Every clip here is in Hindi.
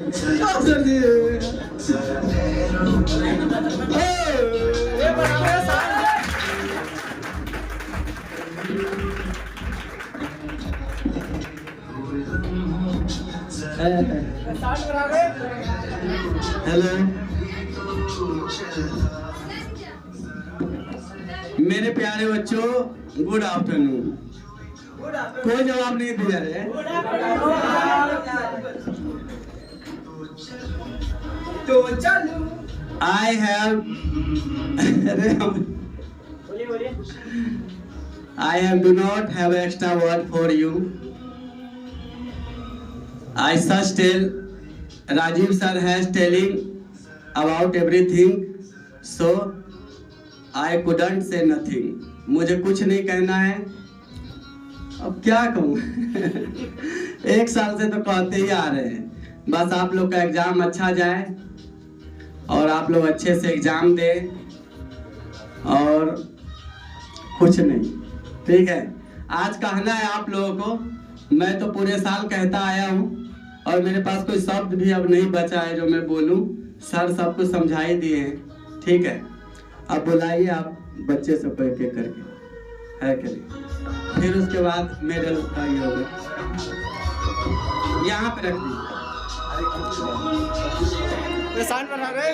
सर जी हेलो मेरे प्यारे बच्चों, गुड आफ्टरनून। कोई जवाब नहीं दिया रे। तो चलो I have I have do not have extra word for you. I just tell Rajiv sir has telling about everything, so I couldn't say nothing. मुझे कुछ नहीं कहना है, अब क्या कहूँ। एक साल से तो कहते ही आ रहे हैं, बस आप लोग का एग्जाम अच्छा जाए और आप लोग अच्छे से एग्जाम दें और कुछ नहीं, ठीक है। आज कहना है आप लोगों को, मैं तो पूरे साल कहता आया हूँ और मेरे पास कोई शब्द भी अब नहीं बचा है जो मैं बोलूँ। सर सब कुछ समझा ही दिए हैं, ठीक है। अब बुलाइए आप बच्चे सब एक एक करके, है करिए, फिर उसके बाद मेडल का ये होगा, यहाँ पे रख दीजिए। साइन बना रहे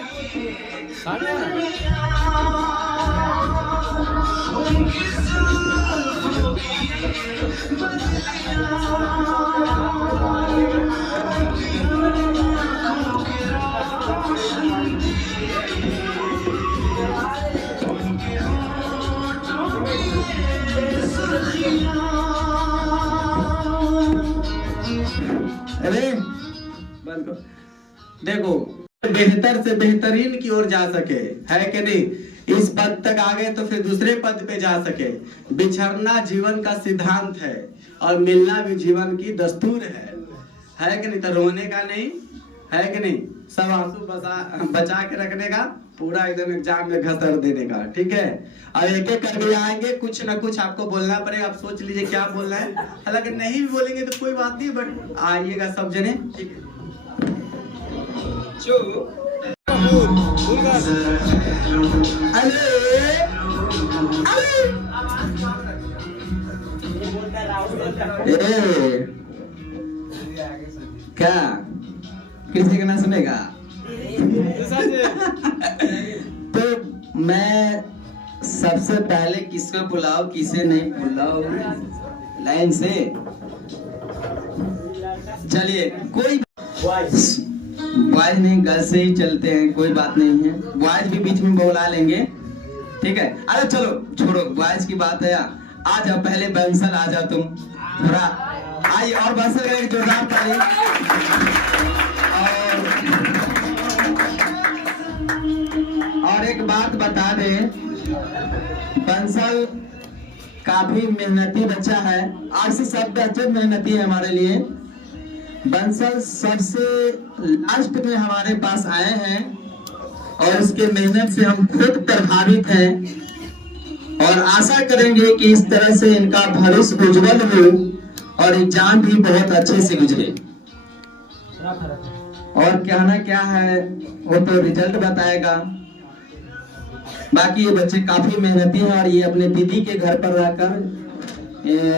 अरे बंद करो। देखो, बेहतर से बेहतरीन की ओर जा सके, है कि नहीं। इस पद तक आ गए तो फिर दूसरे पद पे जा सके। बिछड़ना जीवन का सिद्धांत है और मिलना भी जीवन की दस्तूर है कि नहीं। तो रोने का नहीं, है कि नहीं। सब आंसू बचा के रखने का, पूरा एकदम एग्जाम में घसर देने का, ठीक है। अब एक एक करके आएंगे, कुछ ना कुछ आपको बोलना पड़ेगा। आप सोच लीजिए क्या बोलना है, हालांकि नहीं भी बोलेंगे तो कोई बात नहीं, बट आइएगा सब जने, ठीक है। क्या किसी का ना सुनेगा। तो मैं सबसे पहले किसको बुलाओ, किसे नहीं बुलाओ, लाइन से चलिए। कोई बॉयज नहीं, गर्ल्स से ही चलते हैं, कोई बात नहीं है। बॉयज भी बीच में बुला लेंगे, ठीक है। अरे चलो छोड़ो, बॉयज की बात है। आ जाओ, पहले बंसल आ जाओ तुम, थोड़ा आइए और बंसल करेंगे, जोरदार ताली। और एक बात बता दें, बंसल काफी मेहनती बच्चा है, आज से सब बच्चे मेहनती है हमारे लिए। बंसल सबसे लास्ट में हमारे पास आए हैं और इसके मेहनत से हम खुद प्रभावित हैं और आशा करेंगे कि इस तरह से इनका भविष्य उज्जवल हो और एग्जाम भी बहुत अच्छे से गुजरे। और कहना क्या है वो तो रिजल्ट बताएगा। बाकी ये बच्चे काफी मेहनती हैं और ये अपने दीदी के घर पर रहकर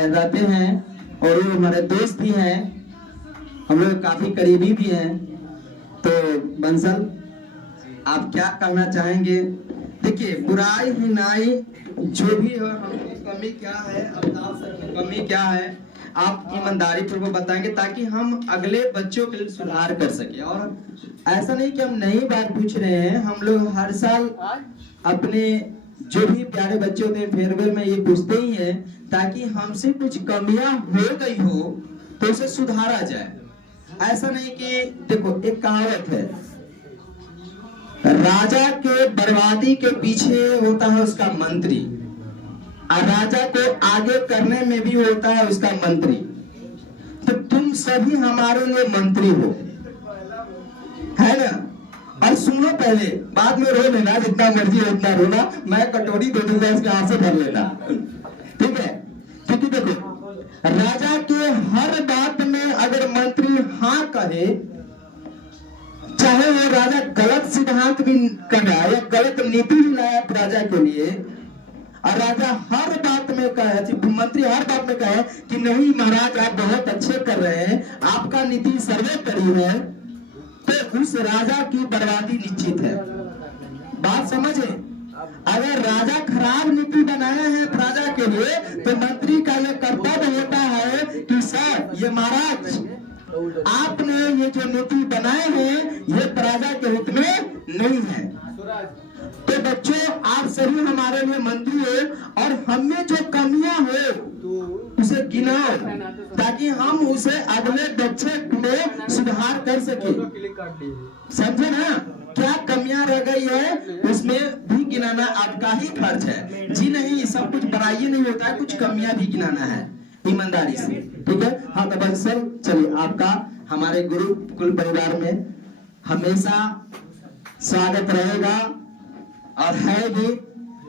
रहते हैं और वो हमारे दोस्त भी हैं, हम लोग काफी करीबी भी हैं। तो बंसल, आप क्या कहना चाहेंगे? देखिए, बुराई हिनाई जो भी हो, हमकी कमी क्या है, अवतार सर की कमी क्या है, आप ईमानदारी पूर्वक बताएंगे ताकि हम अगले बच्चों के लिए सुधार कर सके। और ऐसा नहीं कि हम नई बात पूछ रहे हैं, हम लोग हर साल अपने जो भी प्यारे बच्चे होते हैं फेयरवेल में ये पूछते ही हैं ताकि हमसे कुछ कमियां हो गई हो तो उसे सुधारा जाए। ऐसा नहीं कि देखो, एक कहावत है, राजा के बर्बादी के पीछे होता है उसका मंत्री और राजा को आगे करने में भी होता है उसका मंत्री। तो तुम सभी हमारे लिए मंत्री हो, है ना। और सुनो, पहले बाद में रो लेना, जितना मर्जी हो उतना रोना, मैं कटोरी दे दूंगा इसके हाथ से भर लेना, ठीक है। क्योंकि देखो, राजा के हर बात में अगर मंत्री हाँ कहे चाहे वो राजा गलत सिद्धांत भी कर रहा है या गलत नीति भी लाया प्रजा के लिए, और राजा हर बात में कहे, मंत्री हर बात में कहे कि नहीं महाराज आप बहुत अच्छे कर रहे हैं, आपका नीति सर्वोपरि है, तो उस राजा की बर्बादी निश्चित है। बात समझे? अगर राजा खराब नीति बनाया है प्रजा के लिए, तो मंत्री का यह कर्तव्य होता है कि सर ये महाराज आपने ये जो नीति बनाए हैं ये प्रजा के हित में नहीं है। तो बच्चों आप सभी हमारे लिए मंत्री हो और हमें जो कमियां हो उसे गिनाओ ताकि हम उसे अगले बच्चे में सुधार कर सके। समझे ना? क्या कमियां रह गई है उसमें भी गिनाना आपका ही फर्ज है जी। नहीं सब कुछ बड़ाई नहीं होता है, कुछ कमियां भी गिनाना है ईमानदारी से, ठीक है? हाँ तो बस सर चलिए, आपका हमारे गुरुकुल परिवार में हमेशा स्वागत रहेगा और है भी।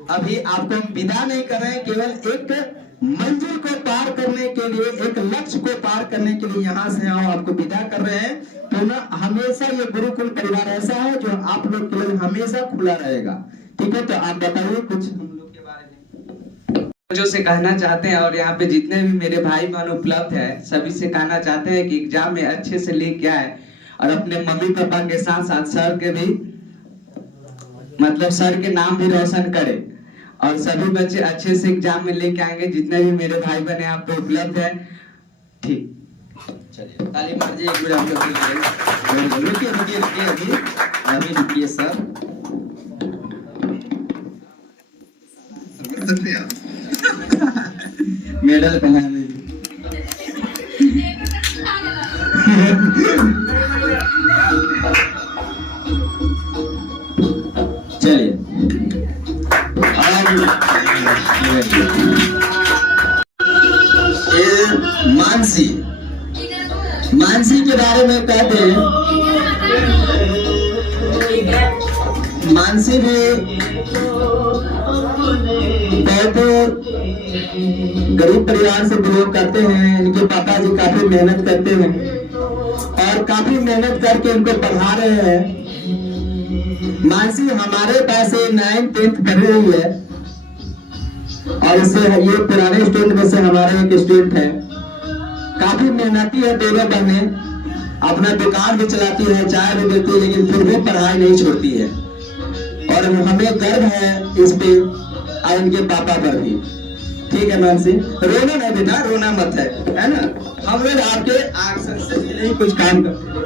अभी आपको हम विदा नहीं कर रहे हैं, केवल एक मंजिल को पार करने के लिए, एक लक्ष्य को पार करने के लिए यहाँ से हम आपको विदा कर रहे हैं। तो ना हमेशा ये गुरुकुल परिवार ऐसा है जो आप लोग के लिए हमेशा खुला रहेगा, ठीक है? तो आप बताइए कुछ हम लोग के बारे में जो से कहना चाहते हैं, और यहाँ पे जितने भी मेरे भाई बहन उपलब्ध है सभी से कहना चाहते हैं कि एग्जाम में अच्छे से लेके आए और अपने मम्मी पापा के साथ साथ सर के भी मतलब सर के नाम भी रोशन करे, और सभी बच्चे अच्छे से एग्जाम में लेके आएंगे। जितने भी मेरे भाई बहन यहाँ पे उपलब्ध है, ठीक? चलिए ताली मारिए एक बार आप लोग। रुकिए रुकिए रुकिए अभी रुकिए सर। मेडल पहना चलिए मानसी के बारे में कहते हैं। मानसी भी बहुत गरीब परिवार से बिलोंग करते हैं। इनके पापा जी काफी मेहनत करते हैं और काफी मेहनत करके इनको पढ़ा रहे हैं। मानसी हमारे पास 9th 10th कर रही है और इससे ये पुराने स्टूडेंट में से हमारे एक स्टूडेंट है। काफी मेहनती है, दोनों बहने अपना दुकान भी चलाती है, चाय भी देती है, लेकिन फिर भी पढ़ाई नहीं छोड़ती है। और हमें गर्व है इस पे और इनके पापा पर भी। ठीक है मानसी, रोना नहीं बेटा, रोना मत है ना? हम लोग आपके आगे से नहीं कुछ काम करते हैं।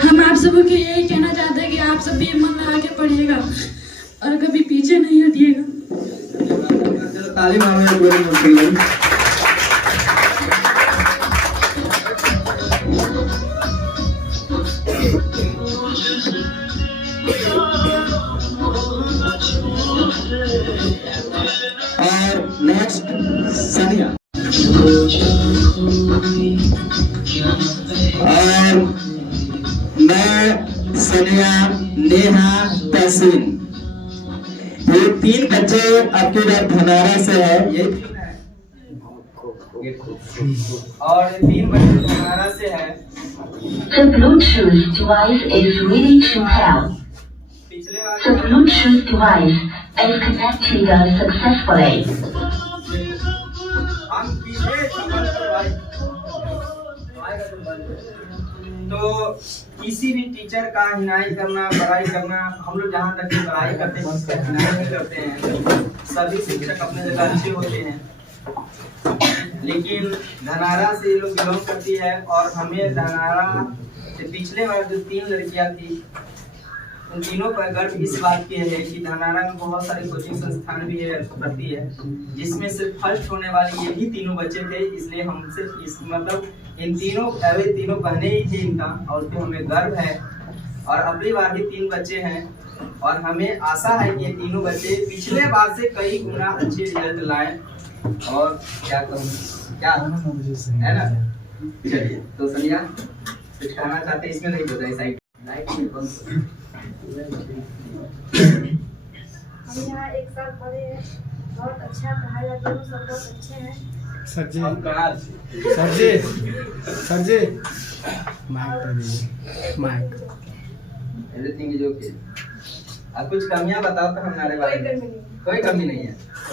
हम आप सबको यही कहना चाहते हैं कि आप सब भी मन लगा के पढ़िएगा और कभी पीछे नहीं हटिएगा। तालीम हमें पूरी मुश्किल है। और नेक्स्ट सनिया और मैं सनिया नेहा तहसीन, ये 3 बच्चे आपके इधर धनारा से है। ये और 3 बच्चे धनारा से है। The Bluetooth device is ready to pair. The Bluetooth device is connected successfully. तो किसी भी टीचर का हिनाई करना, पढ़ाई करना, हम लोग जहाँ तक पढ़ाई करते हैं उसका हिनाई नहीं करते हैं। सभी शिक्षक अपने जगह अच्छे होते हैं, लेकिन धनारा से ये लोग बिलोंग करती है। और हमें धनारा से पिछले बार जो 3 लड़कियां थी उन तीनों पर गर्व इस बात की है कि धनारा में बहुत सारे कोचिंग संस्थान भी है पढ़ती है, जिसमें से फर्स्ट होने वाले ये भी 3 बच्चे थे। इसलिए हमसे इस मतलब इन तीनों बहने ही थे इनका, और तो हमें गर्व है। और अगली बार भी 3 बच्चे हैं और हमें आशा है कि ये 3 बच्चे पिछले बार से कई गुना अच्छे रिजल्ट लाएं। और क्या कहूँ, क्या है ना? चलिए तो सनिया कुछ कहना चाहते हैं? इसमें नहीं बताइए, साइड हम यहाँ 1 साल पढ़े हैं, बहुत अच्छा पढ़ाई जाती है, सब बहुत अच्छे हैं। सर जी माइक दे दीजिए, माइक। Everything is okay. अब कुछ कमियां बताओ तो हमारे बारे में। कोई कमी नहीं है,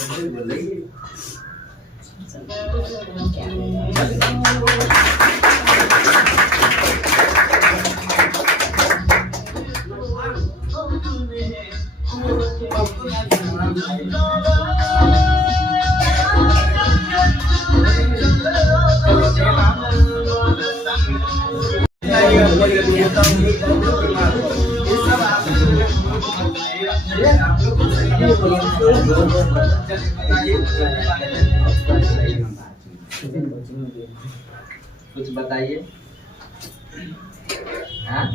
बोल रही है। कुछ बताइए। हाँ,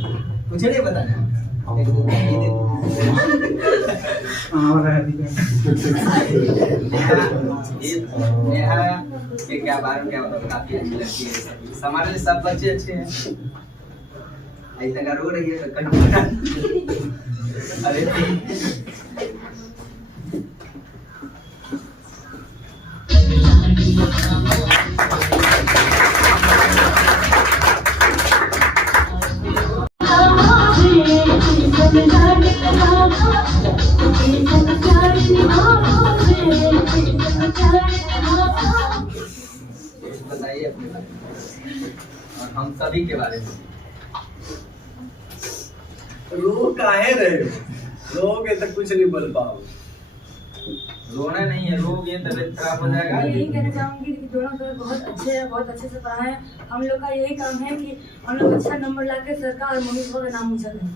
कुछ नहीं बताना। नेहा के क्या बारे में क्या बताओ, काफी अच्छी लगती है। हमारे लिए सब बच्चे अच्छे हैं। ऐसा रो रही है तो अरे बताइए अपने बारे में और हम सभी के बारे में। रो काहे रहे हो? रोगे तो कुछ नहीं बोल पाओ। रोना नहीं है, रोगे तबीयत खराब हो जाएगा। यही कहना चाहूँगी कि दोनों सर बहुत अच्छे हैं, बहुत अच्छे से पढ़ाएं। हम लोग का यही काम है कि हम लोग अच्छा नंबर ला के सरकार और मम्मी पापा का नाम उछल दें।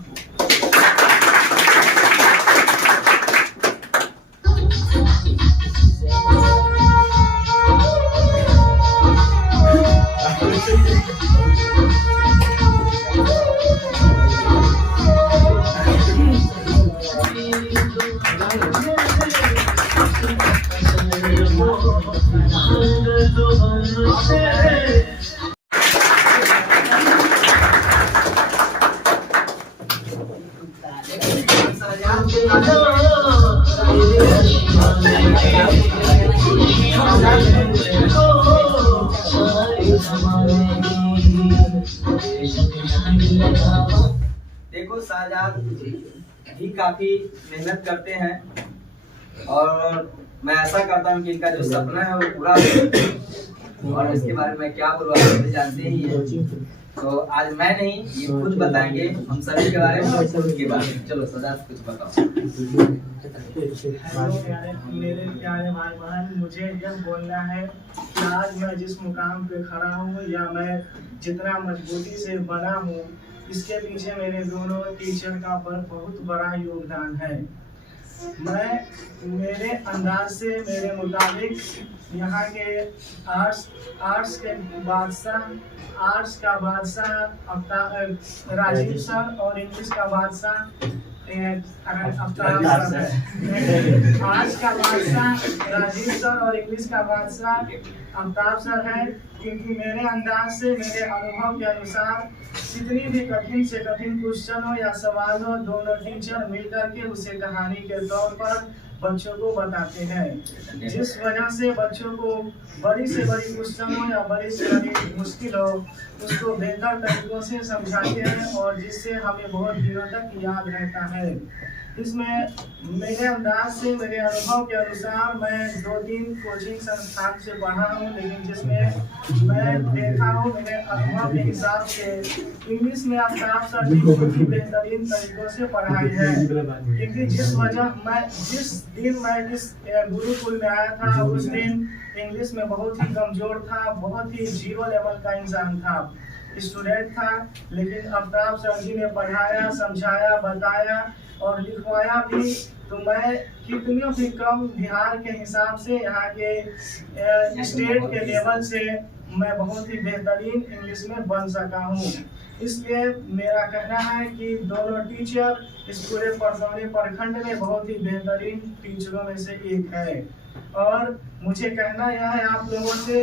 देखो शाहजाद भी काफी मेहनत करते हैं और मैं ऐसा करता हूँ कि इनका जो सपना है वो पूरा हो। और इसके बारे में क्या बोलूँ, आप सभी जानते ही हैं। तो आज मैं नहीं, ये खुद बताएंगे हम सभी के बारे में और खुद के बारे में। चलो शाहजाद कुछ बताओ। मेरे प्यारे भाई बहन, मुझे यह बोलना है कि आज मैं जिस मुकाम पे खड़ा हूँ या मैं जितना मजबूती से बना हूँ, इसके पीछे मेरे दोनों टीचर का बहुत बड़ा योगदान है। मैं मेरे अंदाज से, मेरे मुताबिक यहाँ के आर्ट्स के बादशाह, आर्ट्स का बादशाह राजीव सर और इंग्लिश का बादशाह अफ्ताब सर है। आर्ट्स का बादशाह राजीव सर और इंग्लिश का बादशाह अफ्ताब सर है, क्योंकि मेरे अंदाज से, मेरे अनुभव के अनुसार जितनी भी कठिन से कठिन क्वेश्चन हो या सवाल हो, दोनों टीचर मिलकर के उसे कहानी के तौर पर बच्चों को बताते हैं, जिस वजह से बच्चों को बड़ी से बड़ी क्वेश्चन हो या बड़ी से बड़ी मुश्किल हो, उसको बेहतर तरीकों से समझाते हैं और जिससे हमें बहुत दिनों तक याद रहता है। इसमें मेरे अंदाज से, मेरे अनुभव के अनुसार मैं 2-3 कोचिंग संस्थान से पढ़ा हूँ, लेकिन जिसमें मैं देखा हूँ, मेरे अनुभव के हिसाब से इंग्लिश में अफ्ताब सर ने बहुत ही बेहतरीन तरीकों से पढ़ाई है। क्योंकि जिस दिन मैं जिस गुरुकुल में आया था, उस दिन इंग्लिश में बहुत ही कमजोर था, बहुत ही 0 लेवल का इंसान था, स्टूडेंट था, लेकिन अफ्ताब सर जी ने पढ़ाया, समझाया, बताया और लिखवाया भी। तो मैं कितनी भी कम बिहार के हिसाब से, यहाँ के स्टेट के लेवल से मैं बहुत ही बेहतरीन इंग्लिश में बन सका हूँ। इसलिए मेरा कहना है कि दोनों टीचर इस पूरे परसौनी प्रखंड में बहुत ही बेहतरीन टीचरों में से एक है। और मुझे कहना यह है आप लोगों से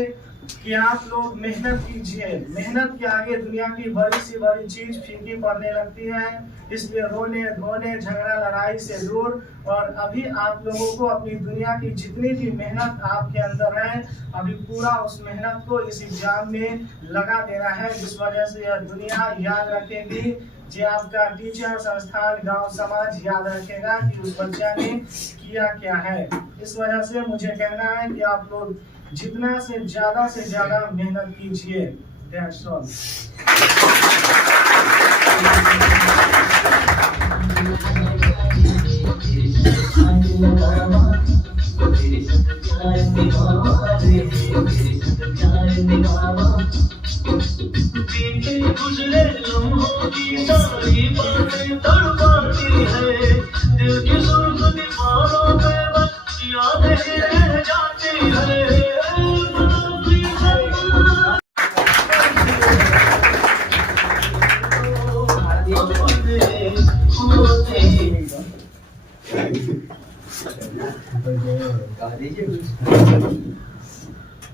कि आप लोग मेहनत कीजिए। मेहनत के आगे दुनिया की बड़ी सी बड़ी चीज फीकी पड़ने लगती है। इसलिए रोने धोने झगड़ा लड़ाई से दूर, और अभी आप लोगों को अपनी दुनिया की जितनी भी मेहनत आपके अंदर है, अभी पूरा उस मेहनत को इस एग्जाम में लगा देना है, जिस वजह से यह दुनिया याद रखेगी, जो आपका टीचर, संस्थान, गांव, समाज याद रखेगा कि उस बच्चा ने किया क्या है। इस वजह से मुझे कहना है कि आप लोग जितना से ज्यादा मेहनत कीजिए। That's all. गुजरे लम्हों की सारी बातें तड़पाती है, दिल की सुर्ख दीवारों पे बस यादें रह जाती है।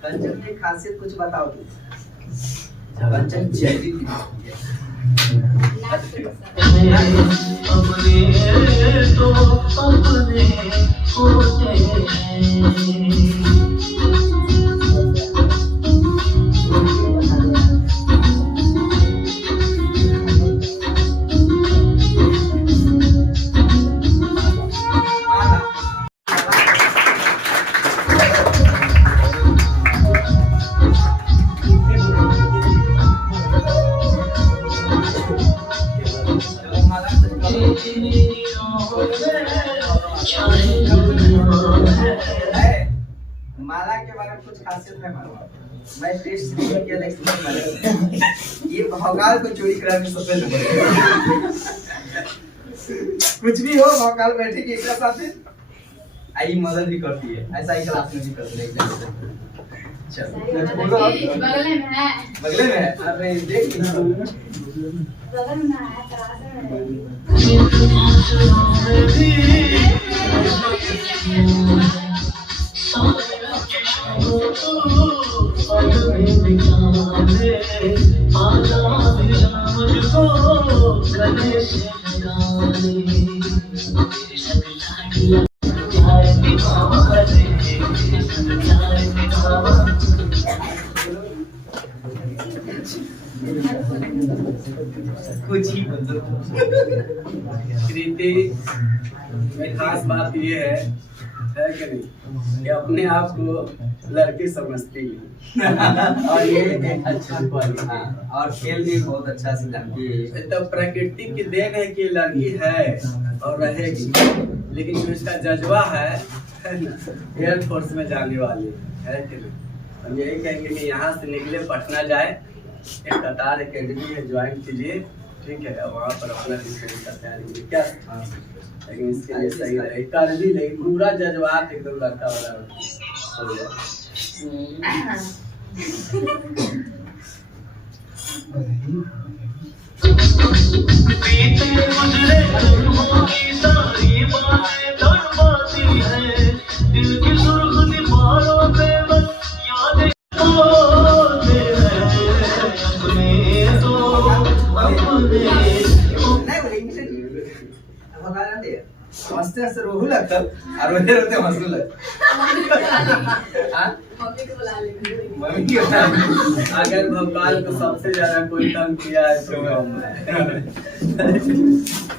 कंचन की खासियत कुछ बताओ तुम। कंचन जैविक अपने तो अपने होते हैं। माला के बारे में कुछ खासियत है माला। मैं टेस्ट किया लेकिन ये भौकाल को चोरी कराने में सबसे कुछ भी हो, भौकाल बैठे के एक साथ आई मदद भी करती है। ऐसा ही क्लास में भी करते हैं एग्जाम। चलो बोलो, बगले में है। अरे देख बगल में है, क्लास में कुछ ही बोलो। कृति में खास बात ये है कि नहीं, कि अपने आप को लड़की समझती है और ये एक अच्छा क्वालिटी है। और खेल भी बहुत अच्छा से जानती है। तो प्रकृति की देन है कि लड़की है और रहेगी, लेकिन जो इसका जज्बा है एयरफोर्स में जाने वाली है कि नहीं। हम यही कहेंगे कि यहाँ से निकले पटना जाए, एक कतार एकेडमी है, ज्वाइन कीजिए, ठीक है, वहाँ पर अपना डिफेंस का तैयारी कीजिए। क्या लेकिन इसके लिए सही रहे, कर भी नहीं, पूरा जज्बात एकदम लड़का वाला हो जाए। बीते गुजरे लम्हों की सारी बातें तड़पाती है, दिल की सुर्ख दीवारों पे बस यादें होते हैं। अपने तो अपने हंसते हंसते रोहू लगता और रोते रोते हंसने लगता। मम्मी की अगर भोपाल को सबसे ज्यादा कोई तंग किया है तो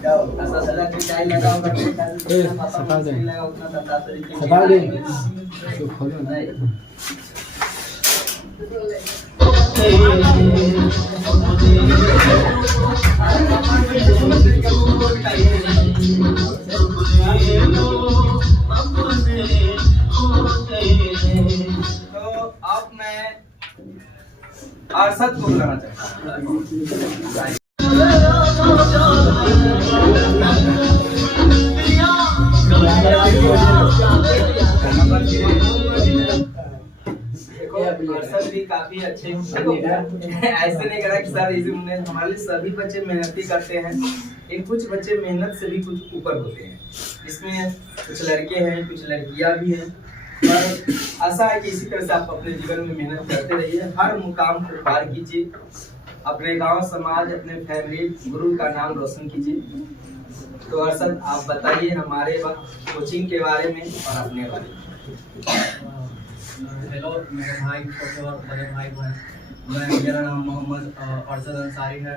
क्या होता है? सदा की चाय लगाओ करके सफा दे लगा उतना बता तरीके सफा दे तो खोलो नहीं। तो अब मैं अरशद को बुलाना चाहता हूँ। अरशद भी काफी अच्छे ऐसे नहीं करा कि सर इसी हमारे लिए सभी बच्चे मेहनती करते हैं, इन कुछ बच्चे मेहनत से भी कुछ ऊपर होते हैं। इसमें कुछ लड़के हैं, कुछ लड़कियां भी हैं, और आशा है कि इसी तरह से आप अपने जीवन में मेहनत करते रहिए, हर मुकाम को पार कीजिए, अपने गांव समाज अपने फैमिली गुरु का नाम रोशन कीजिए। तो अरशद आप बताइए हमारे कोचिंग के बारे में और अपने बारे में। हेलो मेरे भाई छोटे और बड़े भाई बहन, मेरा नाम मोहम्मद अरशद अंसारी है।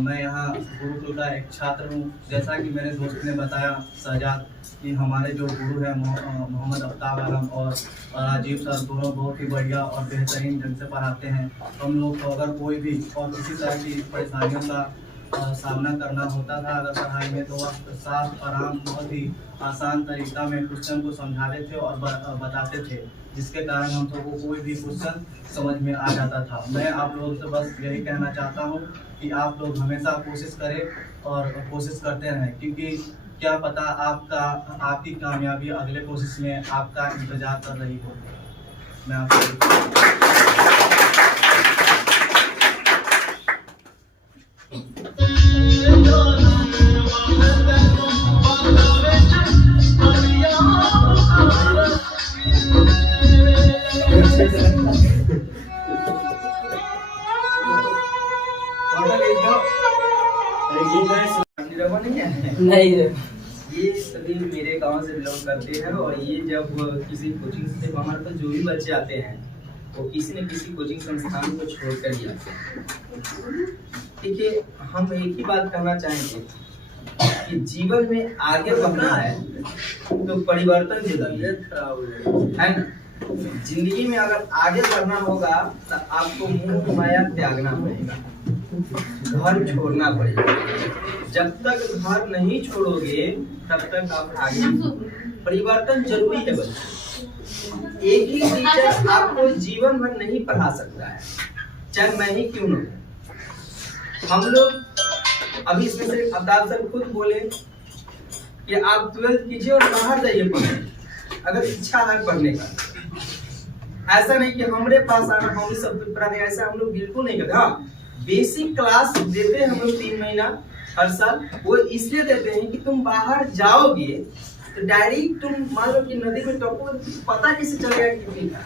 मैं यहाँ गुरुकुल का एक छात्र हूँ। जैसा कि मेरे दोस्त ने बताया शहजाद कि हमारे जो गुरु हैं मोहम्मद आफ्ताब आलम और राजीव सर, दोनों बहुत ही बढ़िया और बेहतरीन ढंग से पढ़ाते हैं। हम लोग को अगर कोई भी और किसी तरह की परेशानियों का सामना करना होता था अगर पढ़ाई में, तो वह साफ आराम बहुत ही आसान तरीका में क्वेश्चन को समझाते थे और बताते थे, जिसके कारण हम सबको कोई भी क्वेश्चन समझ में आ जाता था। मैं आप लोगों से बस यही कहना चाहता हूँ कि आप लोग हमेशा कोशिश करें और कोशिश करते रहें, क्योंकि क्या पता आपकी कामयाबी अगले कोशिश में आपका इंतजार कर रही हो। मैं आपको नहीं, ये सभी मेरे गांव से बिलोंग करते हैं और ये जब किसी कोचिंग से बाहर तो जो भी बच्चे आते हैं वो किसी न किसी कोचिंग संस्थान को छोड़कर ही आते हैं। देखिए, हम एक ही बात कहना चाहेंगे कि जीवन में आगे बढ़ना है तो परिवर्तन जरूरी है ना। जिंदगी में अगर आगे बढ़ना होगा तो आपको मोह माया त्यागना पड़ेगा, घर छोड़ना पड़ेगा। जब तक घर नहीं छोड़ोगे तब तक आप आगे। परिवर्तन जरूरी है बच्चे। एक ही टीचर आपको जीवन भर नहीं पढ़ा सकता है, चाहे मैं ही क्यों न। हम लोग अभी इसमें से अब्दाल सर खुद बोले कि आप 12th कीजिए और बाहर जाइए पढ़ने, अगर इच्छा है पढ़ने का। ऐसा नहीं कि हमारे पास आना हम सब कुछ पढ़ा देगा, ऐसा हम लोग बिल्कुल नहीं करते। हाँ, बेसिक क्लास देते हैं हम लोग 3 महीना हर साल। वो इसलिए देते हैं कि तुम बाहर जाओगे तो डायरेक्ट तुम मान लो कि नदी में टपको, पता कैसे चलेगा कितनी का।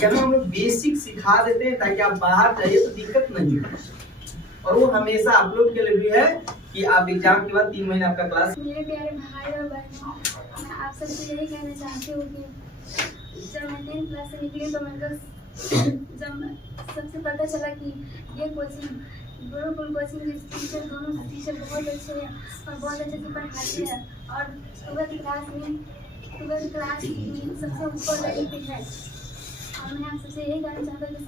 यहाँ हम लोग बेसिक सिखा देते हैं ताकि आप बाहर जाइए तो दिक्कत नहीं हो। और वो हमेशा आप लोग के लिए भी है कि आप एग्जाम के बाद 3 महीने आपका क्लास। मेरे प्यारे भाई और बहनों, मैं आप सबसे यही कहना चाहती हूँ कि जब मैं 10th क्लास से निकली तो मेरे जब सबसे पता चला कि ये कोचिंग गुरुकुल कोचिंग के टीचर, दोनों टीचर बहुत अच्छे हैं और बहुत अच्छे से पढ़ाते हैं और 12th क्लास में सबसे ऊपर लेवल पे है। और मैं आप सबसे यही कहना चाहता हूँ कि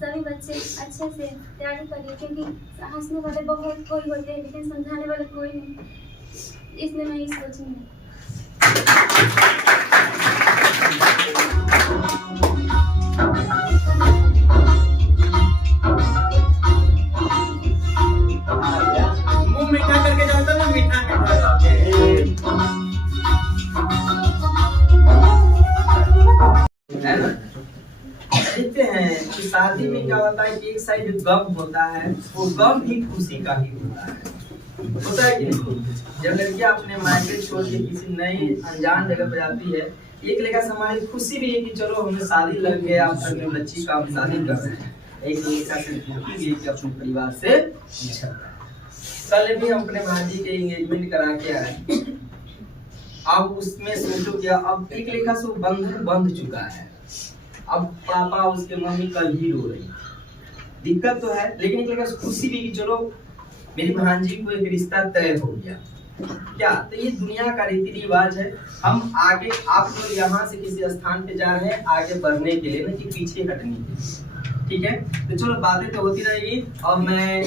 सभी बच्चे अच्छे से तैयारी करिए, क्योंकि हंसने वाले बहुत कोई होते हैं लेकिन समझाने वाले कोई नहीं। इसलिए मैं इस कोचिंग में मुंह मीठा करके जाता हूँ, मीठा है ना। देखते हैं कि शादी में क्या होता है कि एक साइड गम होता है, वो गम भी खुशी का ही होता है कि नहीं। जब लड़कियां अपने मायके छोड़ के किसी नई अनजान जगह पर जाती है, एक लेखा से हमारी खुशी भी है कि चलो हमें शादी लग गया, अपने बच्ची का हम शादी कर रहे हैं। एक लेखा से दुखी भी कि अपने परिवार से कल भी हम अपने भांजी के एंगेजमेंट करा के आए। अब उसमें सोचो क्या, अब एक लेखा से बंधन बंध चुका है। अब पापा उसके मम्मी कल ही रो रही। दिक्कत तो है, लेकिन एक लेखा से खुशी भी कि चलो मेरी भांजी को एक रिश्ता तय हो गया। क्या तो ये दुनिया का रीति रिवाज है। हम आगे, आप लोग यहाँ से किसी स्थान पे जा रहे हैं आगे बढ़ने के लिए, ना कि पीछे हटने के लिए। ठीक है, तो चलो बातें तो होती रहेगी। और मैं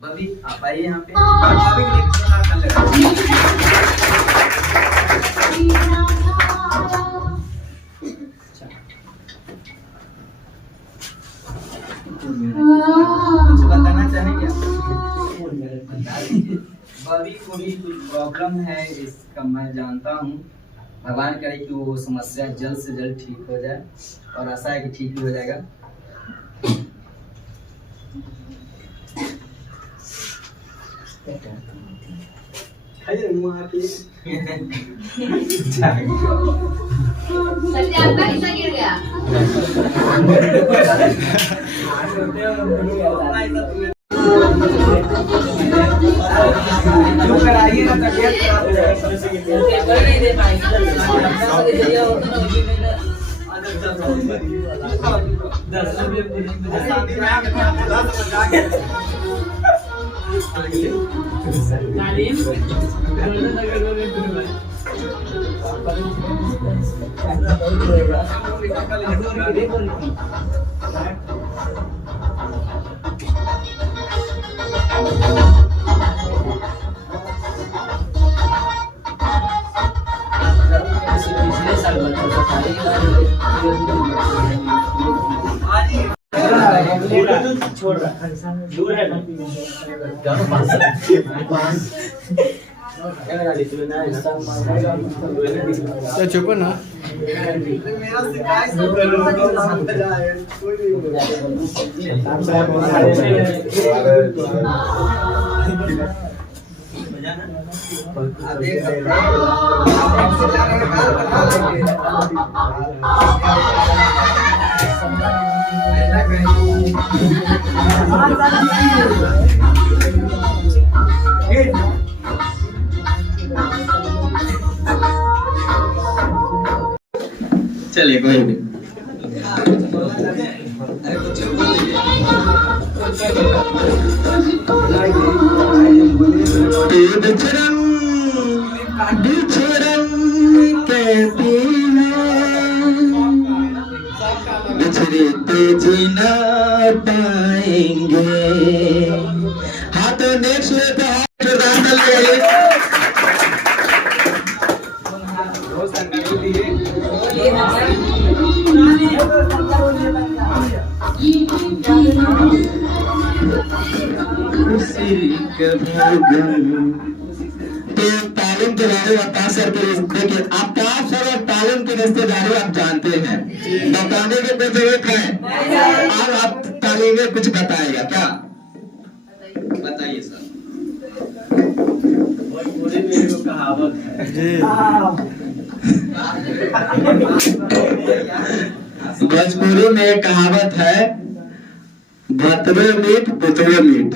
बबी आप आइए यहाँ पे, भाभी के लिए हाथ न लगाइए। कुछ बताना चाहेंगे? बबी को भी कुछ प्रॉब्लम है, इसका मैं जानता हूँ। भगवान करे कि वो समस्या जल्द से जल्द ठीक हो जाए और आशा है कि ठीक ही हो जाएगा। सत्या आपका हिस्सा गिर गया। क्यों कराइए ना, तबीयत खराब हो जाएगी। पेपर नहीं दे पाएंगे। छोड़ रहा दूर है ना चुप ना। मेरा शिकायत सब जाए, कोई चलिए कोई नहीं। बिछड़न कहती है, बिछड़े तो जीना पाएंगे। हाँ तो नेक्स्ट लेते हैं तो तालीम के बारे में अब्बास सर के देखिए, अब्बास सर और तालीम की रिश्तेदारी आप जानते हैं, बताने की कोई जरूरत है? और आप तालीम में कुछ बताएगा क्या? बताइए सर। पूरी मेरी को कहावत है। भोजपुरी में एक कहावत है, भतरे मीठ पुतरे मीठ।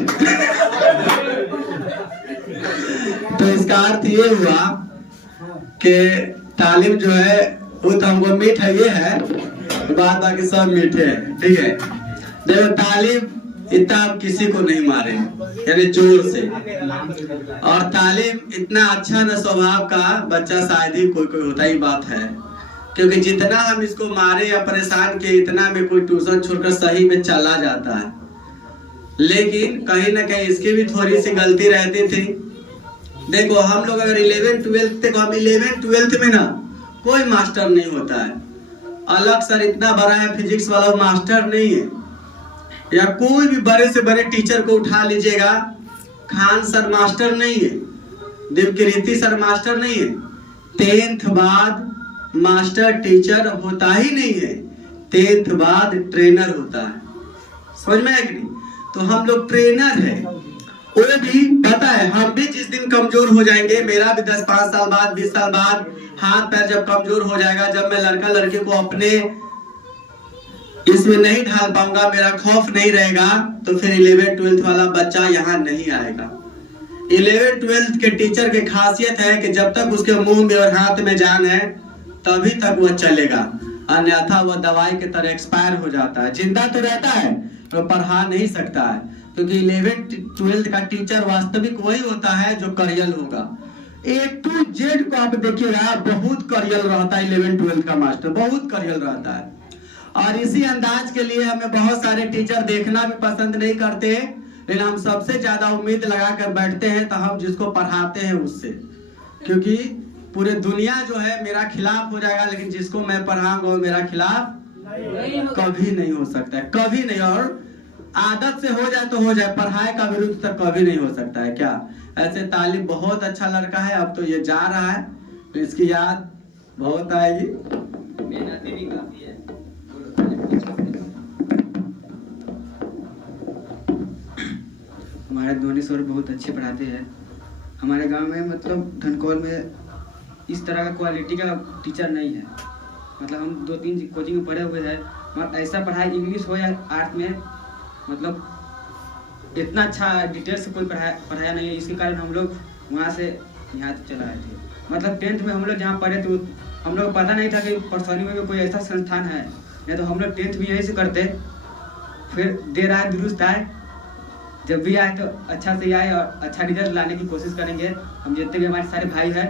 तो इसका अर्थ ये हुआ कि तालीम जो है वो तो हमको मीठ है, ये है बात, बाकी सब मीठे हैं, ठीक है। देखो तालीम इतना आप किसी को नहीं मारे, यानी जोर से, और तालीम इतना अच्छा न स्वभाव का बच्चा शायद ही कोई कोई होता ही बात है, क्योंकि जितना हम इसको मारे या परेशान किए इतना में कोई ट्यूशन छोड़कर सही में चला जाता है। लेकिन कहीं ना कहीं इसकी भी थोड़ी सी गलती रहती थी। देखो हम लोग अगर 11-12 देखो हम 11-12 में ना कोई मास्टर नहीं होता है, अलग सर इतना बड़ा है फिजिक्स वाला मास्टर नहीं है, या कोई भी बड़े से बड़े टीचर को उठा लीजिएगा, खान सर मास्टर नहीं है, देवकीर्ति सर मास्टर नहीं है। 10th बाद मास्टर टीचर होता ही नहीं है, 10th बाद ट्रेनर होता है, समझ में है कि नहीं? तो हम लोग ट्रेनर है, वो भी पता है हम भी जिस दिन कमजोर हो जाएंगे, मेरा भी 10-5 साल बाद 20 साल बाद हाथ पैर जब कमजोर हो जाएगा, जब मैं लड़का लड़के को अपने इसमें नहीं ढाल पाऊंगा, मेरा खौफ नहीं रहेगा, तो फिर 11-12 वाला बच्चा यहाँ नहीं आएगा। 11-12 के टीचर की खासियत है कि जब तक उसके मुंह में और हाथ में जान है तभी तक वह चलेगा, अन्यथा वह दवाई की तरह एक्सपायर हो जाता है। जिंदा तो रहता है तो पढ़ा नहीं सकता है, क्योंकि 11-12 का टीचर वास्तविक वही होता है जो करियल होगा। A to Z को आप देखिएगा, बहुत करियल रहता है 11-12 का मास्टर, बहुत करियल रहता है। और इसी अंदाज के लिए हमें बहुत सारे टीचर देखना भी पसंद नहीं करते, लेकिन हम सबसे ज्यादा उम्मीद लगा कर बैठते हैं तो हम जिसको पढ़ाते हैं उससे, क्योंकि पूरे दुनिया जो है मेरा खिलाफ हो जाएगा, लेकिन जिसको मैं पढ़ाऊंगा वो मेरा खिलाफ कभी नहीं हो सकता है, कभी नहीं। और आदत से हो जाए तो हो जाए, पढ़ाई का विरुद्ध तक कभी नहीं हो सकता है क्या? ऐसे तालिब बहुत अच्छा लड़का है, अब तो ये जा रहा है तो इसकी याद बहुत आएगी। मेहनती भी काफी है। हमारे धोनी सर बहुत अच्छे पढ़ाते हैं। हमारे गांव में मतलब धनकौल में इस तरह का क्वालिटी का टीचर नहीं है। मतलब हम 2-3 कोचिंग में पढ़े हुए हैं, मगर ऐसा पढ़ाई इंग्लिश हो या आर्ट में मतलब इतना अच्छा डिटेल से कोई पढ़ाया नहीं है। इसी कारण हम लोग वहाँ से यहाँ तक चला आए थे। मतलब 10th में हम लोग जहाँ पढ़े तो हम लोग को पता नहीं था कि परसौनी में कोई ऐसा संस्थान है, नहीं तो हम लोग 10th भी यहीं से करते। फिर देर आए दुरुस्त आए, जब भी आए तो अच्छा से आए और अच्छा रिजल्ट लाने की कोशिश करेंगे। हम जितने भी हमारे सारे भाई हैं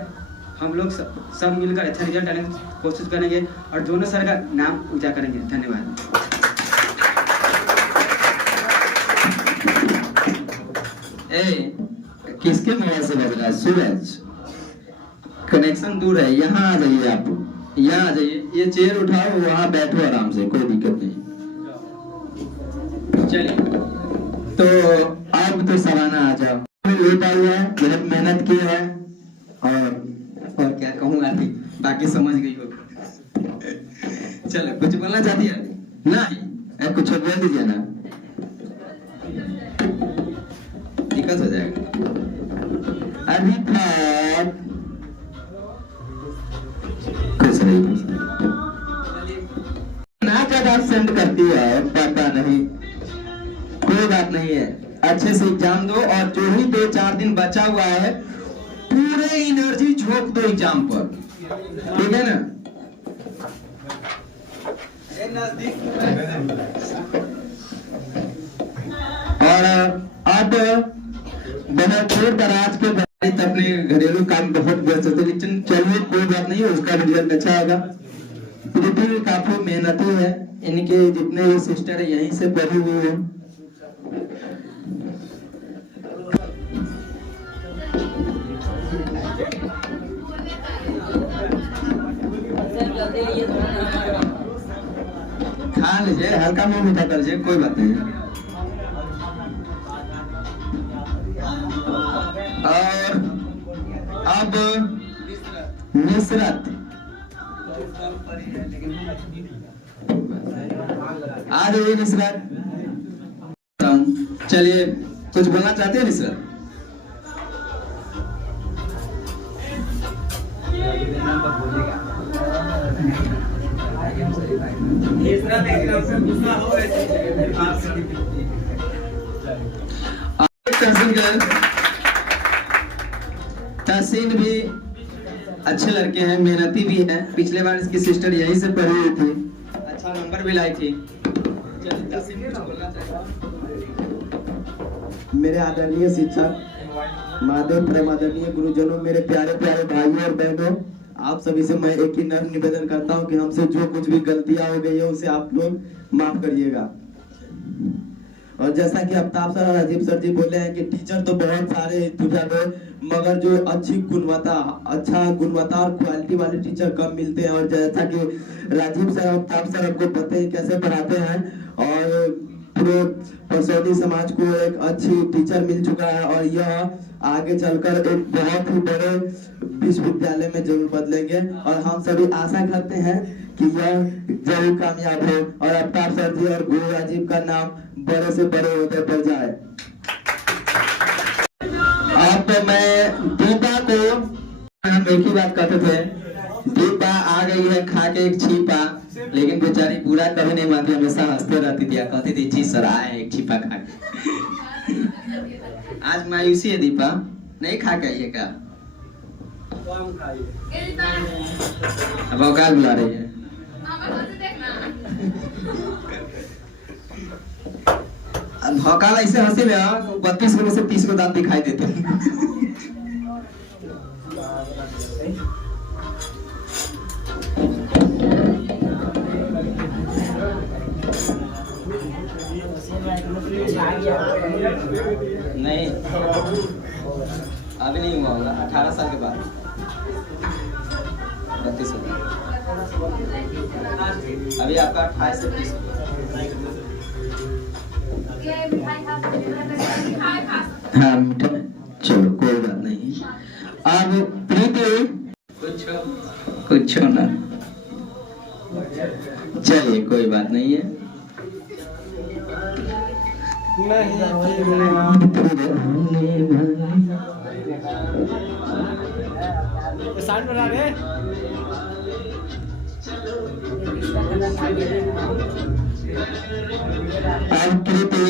हम लोग सब मिलकर अच्छा रिजल्ट लाने की कोशिश करेंगे और दोनों सर का नाम ऊंचा करेंगे। धन्यवाद। किसके मोबाइल से बज रहा है? सूरज, कनेक्शन दूर है। यहाँ आ जाइए, आप यहाँ आ जाइए, ये चेयर उठाओ, वहाँ बैठो आराम से, कोई दिक्कत नहीं। चलिए तो अब तो सराहना आ जाओ। लेट आई है, बहुत मेहनत की है और क्या कहूँ आदि, बाकी समझ गई हो। चलो कुछ बोलना चाहती है? नहीं, कुछ बोल दीजिए ना, दिक्कत हो जाएगा। अभी तक कुछ नहीं ना ज्यादा सेंड करती है, पता नहीं, कोई बात नहीं है। अच्छे से एग्जाम दो और जो ही 2-4 दिन बचा हुआ है पूरे एनर्जी झोंक दो एग्जाम पर, ठीक है ना? और अब बहुत दूर दराज के अपने घरेलू काम बहुत व्यस्त होते, लेकिन चलिए कोई बात नहीं, उसका रिजल्ट अच्छा आएगा। प्रीति काफी मेहनती है, इनके जितने भी सिस्टर है यहीं से पढ़ी हुई है। खा लीजिए, हल्का मुंह मीठा कर लीजिए, कोई बात नहीं। और अब नुसरत आ जाइए। नुसरत, चलिए कुछ बोलना चाहते हैं नुसरत? तहसीन भी अच्छे लड़के हैं, मेहनती भी हैं। पिछले बार इसकी सिस्टर यहीं से पढ़ी हुई थी, अच्छा नंबर भी लाई थी। मेरे आदरणीय शिक्षक, माधव परम आदरणीय गुरुजनों, मेरे प्यारे प्यारे भाइयों और बहनों, आप सभी से मैं एक ही निवेदन करता हूं कि हमसे जो कुछ भी गलतियां हो गई है उसे आप लोग माफ करिएगा। और जैसा कि अफ्ताब सर और राजीव सर जी बोले हैं कि टीचर तो बहुत सारे इंतजाम है, मगर जो अच्छा गुणवत्ता और क्वालिटी वाले टीचर कम मिलते हैं। और जैसा कि राजीव सर और अफ्ताब सर आपको पता है कैसे पढ़ाते हैं, और पूरे परसौनी समाज को एक अच्छी टीचर मिल चुका है और यह आगे चलकर एक बहुत ही बड़े विश्वविद्यालय में जरूर बदलेंगे। और हम सभी आशा करते हैं कि यह जरूर कामयाब हो और अफ्ताब सर जी और गुरु राजीव का नाम बड़े से बड़े होते पर जाए। अब तो मैं दीपा को, हम एक ही बात कहते थे, दीपा आ गई है खा के एक छीपा, लेकिन बेचारी पूरा कभी नहीं मानती, हमेशा हंसते रहती थी, कहती थी जी सर आए एक छीपा खा के। आज मायूसी है दीपा, नहीं खा के आइए क्या? अब औकात बुला रही है। भौकाल ऐसे हंसी में 32 को में से 30 को दांत दिखाई देते हैं। नहीं अभी नहीं हुआ होगा, 18 साल के बाद 32 होगा, अभी आपका 28 से 30 होगा। हाँ मीठा, चलो कोई बात नहीं। अब प्रीति कुछ ना, चलिए कोई बात नहीं है। साउंड बना रहे अब कृति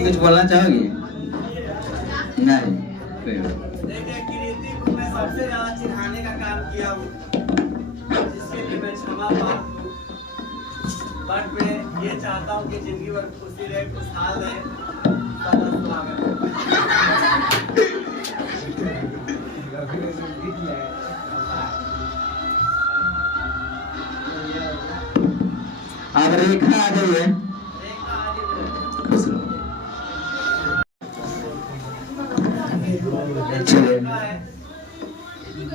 कुछ बोलना चाहोगी? नहीं, कोई बात। देखिए कृति को मैं सबसे ज्यादा चिढ़ाने का काम किया हूँ, जिसके लिए मैं क्षमा पात्र हूँ। बट मैं ये चाहता हूँ कि जिंदगी भर खुशी रहे, खुशहाल रहे। सदा स्वागत अब रेखा आ गई है। खुश रहो।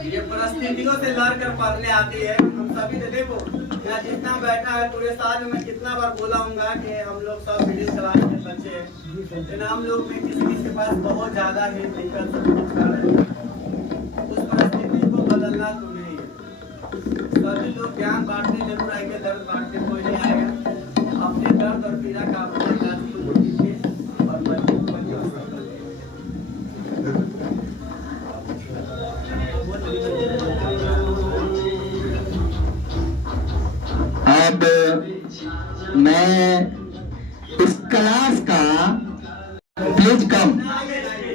ये परिस्थितियों से लड़ कर पढ़ने आती है। हम सभी ने देखो यहाँ जितना बैठा है पूरे साल में मैं कितना बार बोला हूँगा कि हम लोग सब मिडिल क्लास के बच्चे हैं, लेकिन हम लोग में किसी किसी के पास बहुत ज्यादा ही दिक्कत है। उस परिस्थिति को बदलना तो नहीं है। सभी लोग ज्ञान बांटने जरूर आएंगे, दर्द बांटने कोई नहीं आएगा। अपने दर्द और पीड़ा का अपने इलाज को कीजिए और मजबूत बनिए और सफल अब मैं इस क्लास का प्लीज कम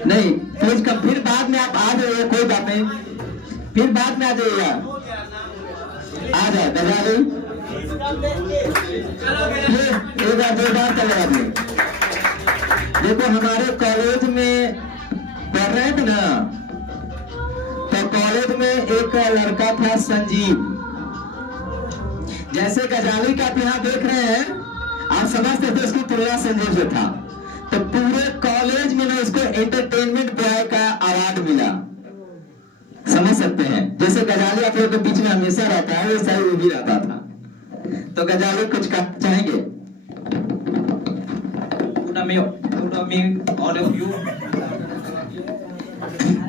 नहीं, प्लीज कम, फिर बाद में आप आ जाइए, कोई बात नहीं, फिर बाद में आ जाइएगा। आ जाए गजाली, एक बार दो बार चले आपने। देखो हमारे कॉलेज में पढ़ रहे थे ना, तो कॉलेज में एक लड़का था संजीव, जैसे गजाली का आप यहाँ देख रहे हैं, आप समझते थे उसकी तुलना संजीव से था। तो पूरे कॉलेज में ना इसको एंटरटेनमेंट बॉय का अवार्ड मिला, समझ सकते हैं। जैसे गजाली आप लोगों के बीच में हमेशा रहता है, वैसा ही वो भी रहता था। तो गजाली कुछ कहना चाहेंगे? ऑल ऑफ यू,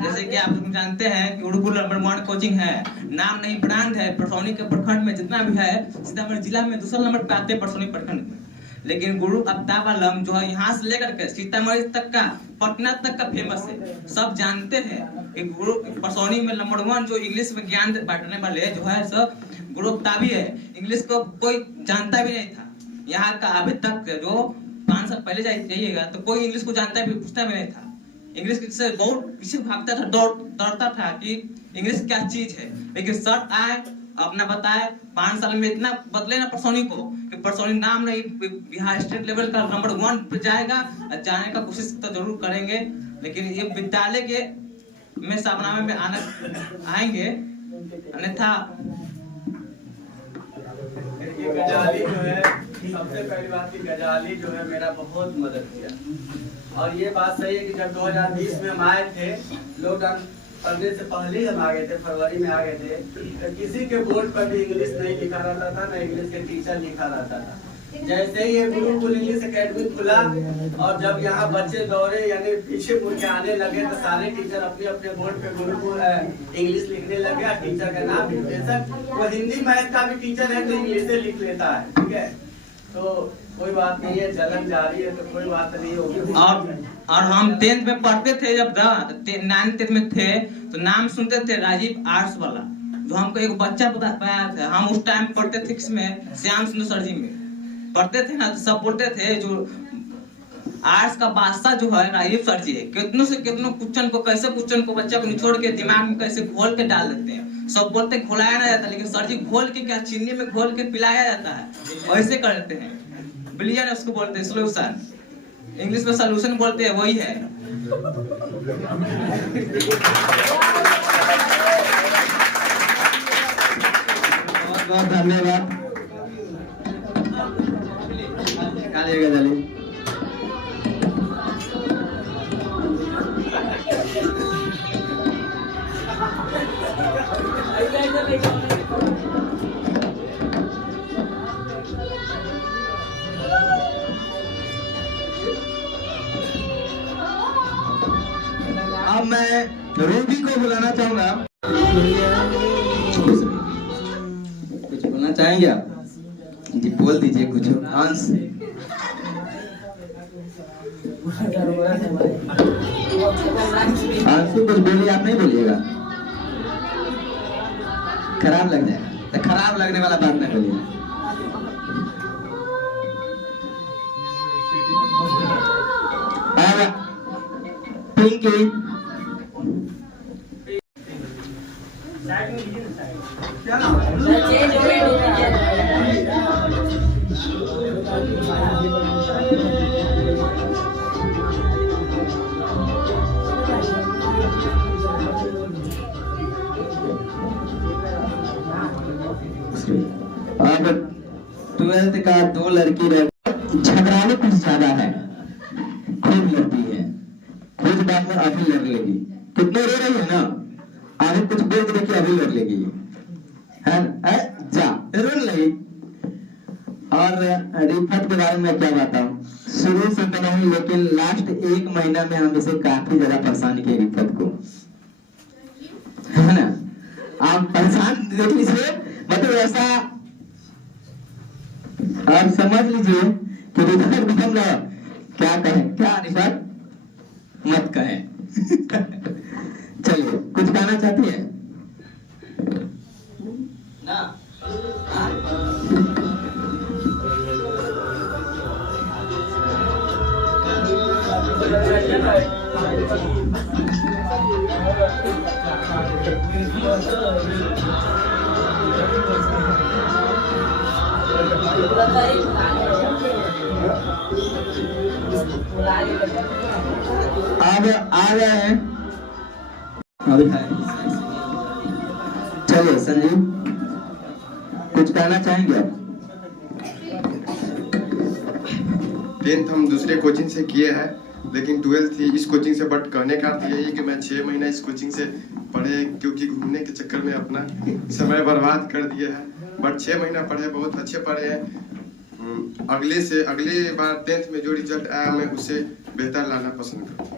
जैसे कि आप लोग जानते हैं कि उड़गुल नंबर 1 कोचिंग है, नाम नहीं ब्रांड है। परसौनी के प्रखंड में जितना भी है, सीतामढ़ी जिला में दूसरा नंबर पे आते हैं परसौनी प्रखंड में। लेकिन गुरु अफ्ताब आलम जो है यहाँ से लेकर के सीतामढ़ी तक का, पटना तक का फेमस है। सब जानते हैं कि गुरु परसौनी में नंबर 1 जो इंग्लिश में ज्ञान बांटने वाले जो है सब गुरु अफ्ताब ही है। इंग्लिश को कोई जानता भी नहीं था यहाँ का अभी तक। जो 5 साल पहले जाइएगा तो कोई इंग्लिश को जानता भी, पूछता भी नहीं था। इंग्लिश से बहुत पीछे भागता था, दौड़ता था कि इंग्लिश क्या चीज है। लेकिन सर आए, अपना बताए, 5 साल में इतना बदले ना परसौनी को कि परसौनी नाम नहीं बिहार स्टेट लेवल का नंबर 1 पे जाएगा। जाने का कोशिश तो जरूर करेंगे, लेकिन ये विद्यालय के में सामनामे में आएंगे, अन्यथा गजाली जो है, सबसे पहली बात की गजाली जो है मेरा बहुत मदद किया। और ये बात सही है कि जब 2020 में हम आए थे, लॉकडाउन पढ़ने से पहले ही हम आ गए थे, फरवरी में आ गए थे, तो किसी के बोर्ड पर भी इंग्लिश नहीं लिखा रहता था, ना इंग्लिश के टीचर लिखा रहता था। जैसे ही ये गुरुकुल इंग्लिश एकेडमी खुला और जब यहाँ बच्चे दौड़े यानी पीछे मुड़ के आने लगे, तो सारे टीचर अपने अपने बोर्ड पे गुरुकुल इंग्लिश लिखने लगे। टीचर का नाम बेशक वो हिंदी मैथ का भी टीचर है तो इंग्लिश से लिख लेता है, ठीक है। तो कोई बात नहीं है, जलन जारी है तो कोई बात नहीं होगी। और हम 10th में पढ़ते थे, जब 9th में थे तो नाम सुनते थे राजीव आर्ट्स वाला, जो हमको एक बच्चा बताया था। हम उस टाइम पढ़ते थे किसमें, श्याम सुंदर सर जी में पढ़ते थे ना, तो सब बोलते थे जो आर्ट्स का बादशाह जो है राजीव सर जी है। कितनों से कितनों क्वेश्चन को, कैसे क्वेश्चन को बच्चा को निचोड़ के दिमाग में कैसे घोल के डाल देते हैं। सब बोलते घोलाया ना जाता, लेकिन सर जी घोल के क्या, चीनी में घोल के पिलाया जाता है, वैसे कर देते हैं। बिलियन उसको बोलते हैं, सोल्यूशन इंग्लिश में सोल्यूशन बोलते हैं, वही है। बहुत बहुत धन्यवाद। गजाली अब मैं रूबी को बुलाना चाहूंगा। कुछ बोलना चाहेंगे आप? जी बोल दीजिए कुछ। हंस आंसू कुछ बोलिए, आप नहीं बोलिएगा, खराब लग जाएगा। तो खराब लगने वाला बात नहीं बोलिए। पिंकी चेंज हो गए अब 12th का 2 लड़की रह झगड़ाने कुछ ज्यादा है, खूब लड़ती है, कुछ बात में अभी लड़ लेगी, कितने रो रही है ना, आगे कुछ बोल के देखिए अभी लड़ लेगी है जा रो लगी। और रिफत के बारे में क्या बताऊं, शुरू से तो नहीं लेकिन लास्ट 1 महीना में हम इसे काफी ज्यादा परेशान किए रिफत को, है ना। आप परेशान देख लीजिए, मतलब ऐसा आप समझ लीजिए कि रिफत हम क्या कहें, क्या रिफत मत कहें। चलिए कुछ कहना चाहती है ना? अब आ गए हैं, अभी चलिए संजीव कुछ कहना चाहेंगे आप? 10th हम दूसरे कोचिंग से किए हैं, लेकिन 12th थी इस कोचिंग से। बट कहने का अर्थ यही है कि मैं 6 महीना इस कोचिंग से पढ़े, क्योंकि घूमने के चक्कर में अपना समय बर्बाद कर दिए हैं। बट 6 महीना पढ़े, बहुत अच्छे पढ़े हैं। अगले बार 10th में जो रिजल्ट आया मैं उसे बेहतर लाना पसंद करूँगा।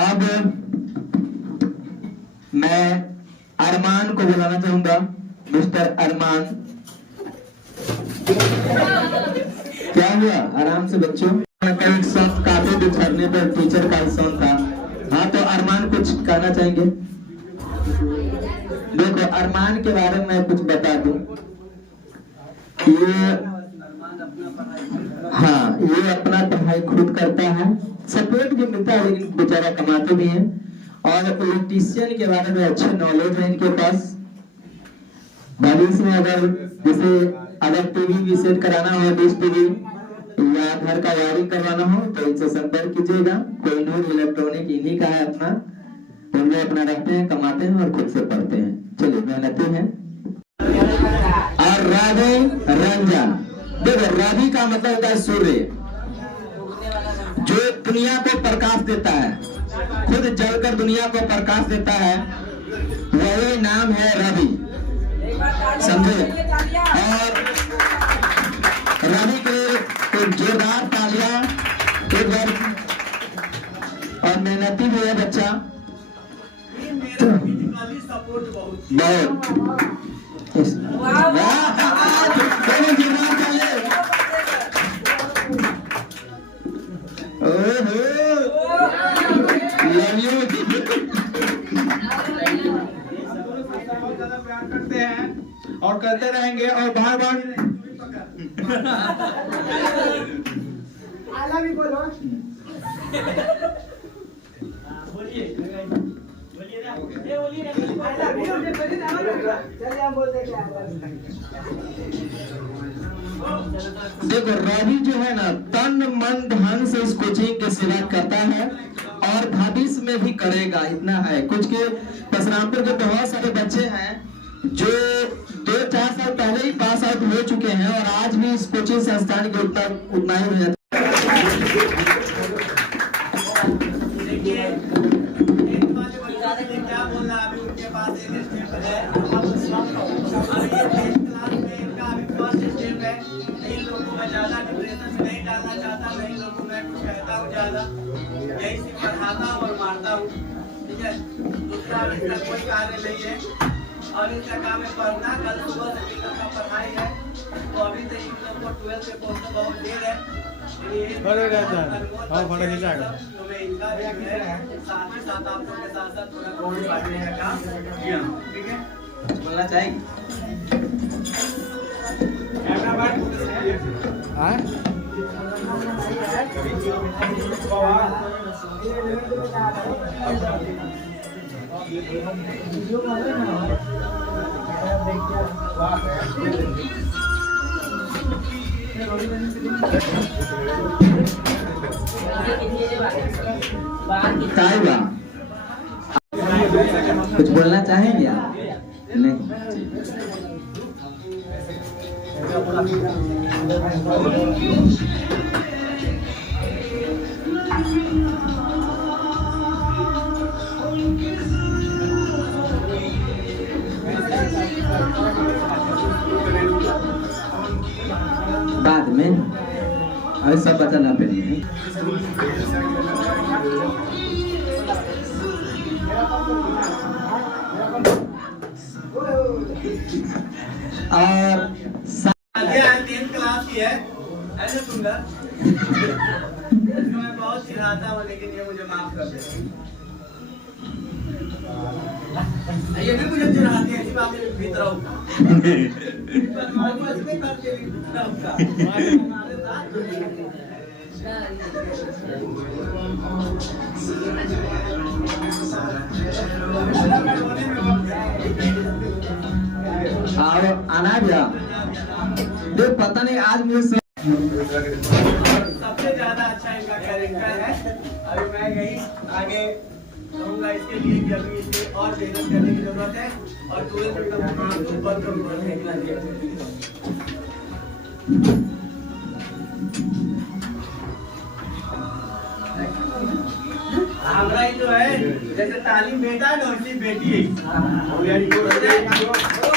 अब मैं अरमान को बुलाना चाहूंगा, मिस्टर अरमान। क्या हुआ, आराम से बच्चों। काफी बिछड़ने पर टीचर का सॉन्ग था। हाँ तो अरमान कुछ कहना चाहेंगे? देखो अरमान के बारे में मैं कुछ बता दूं, ये अपना पढ़ाई खुद करता है, सपोर्ट भी मिलता है लेकिन बेचारा कमाते भी हैं। और इलेक्ट्रीशियन के बारे में अच्छे नॉलेज है इनके पास। भविष्य में अगर टीवी भी सेट कराना हो, डिश टीवी या घर का वायरिंग करवाना हो तो इनसे संपर्क कीजिएगा। कोहिनूर इलेक्ट्रॉनिक इन्हीं का है अपना, तो अपना रहते हैं, कमाते हैं और खुद से पढ़ते हैं। चलिए मेहनती हैं। और रावी रंजन, देखो रावी का मतलब होता है सूर्य, जो दुनिया को प्रकाश देता है, खुद जलकर दुनिया को प्रकाश देता है, वही नाम है रवि, समझे। और रवि के जोरदार तालियां एक बार। और मेहनती भी है बच्चा बहुत। प्यार करते हैं और करते रहेंगे और बार-बार आला भी बोलो। देखो रवि जो है ना तन मन धन से इस कोचिंग की सेवा करता है और भविष्य में भी करेगा, इतना है। कुछ के परशुरामपुर के बहुत सारे बच्चे हैं जो 2-4 साल पहले ही पास आउट हो चुके हैं और आज भी इस कोचिंग संस्थान के उतना ही हो जाता है। क्या बोलना अभी उनके पास एक स्टेप है, अभी 10th क्लास में इनका अभी फर्स्ट स्टेप है। इन लोगों को मैं ज्यादा डिप्रेशन में नहीं डालना चाहता, मैं इन लोगों को मैं कुछ कहता हूँ ज्यादा, यही सिर्फ पढ़ाता हूँ और मारता हूँ, ठीक है। दूसरा इसका कोई कार्य नहीं है और इसका काम है पढ़ना। कल सुबह से इन का पढ़ाई है, तो अभी तक इन लोग को 12th में पहुंचना बहुत देर है। तो मैं इनका भी साथ ही साथ आप लोग के साथ साथ थोड़ा कोविड बांटने का काम किया, ठीक है। बोलना चाहिए। साहिबा कुछ बोलना चाहेंगे आप? नहीं। बाद में अभी सब बचा ना पहले। और 10th क्लास की है ऐसे सुंदर मैं बहुत चिढ़ाता हूँ लेकिन ये मुझे माफ कर दे। ये भी मुझे चिढ़ाती है ऐसी बात है भीतर होगा आना भैया देख पता नहीं आज मुझे सबसे ज्यादा अच्छा इनका कैरेक्टर है। अभी मैं यही आगे कहूँगा इसके लिए कि अभी इसे और मेहनत करने की जरूरत है और 12th में ऊपर फेंकना चाहिए। हमारा ही जो है जैसे तालीम बेटा है ना वैसी बेटी है।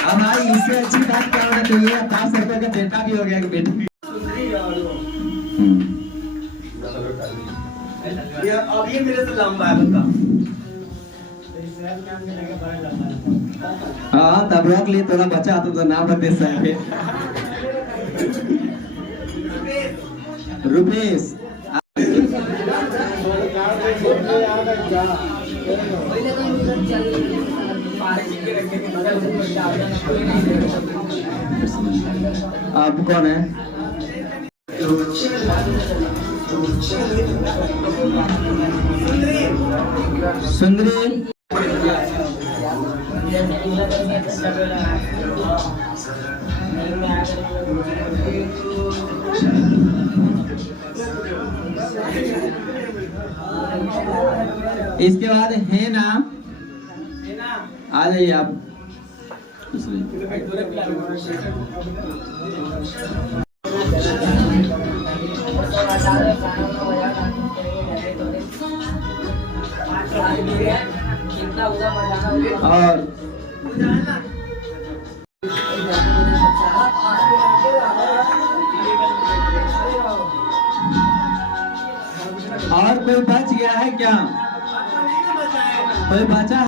हमारी इससे अच्छी बात क्या होना चाहिए? 5 रुपए का बेटा भी हो गया कि बेटी भी। अब ये मेरे से लंबा है बता। हाँ तब रोक लिए थोड़ा बचा तो नाम रख दे सर रुपेश। आप कौन है? सुंदरी। इसके बाद है ना आ जाइए आप। और कोई बच गया है क्या? कोई बचा?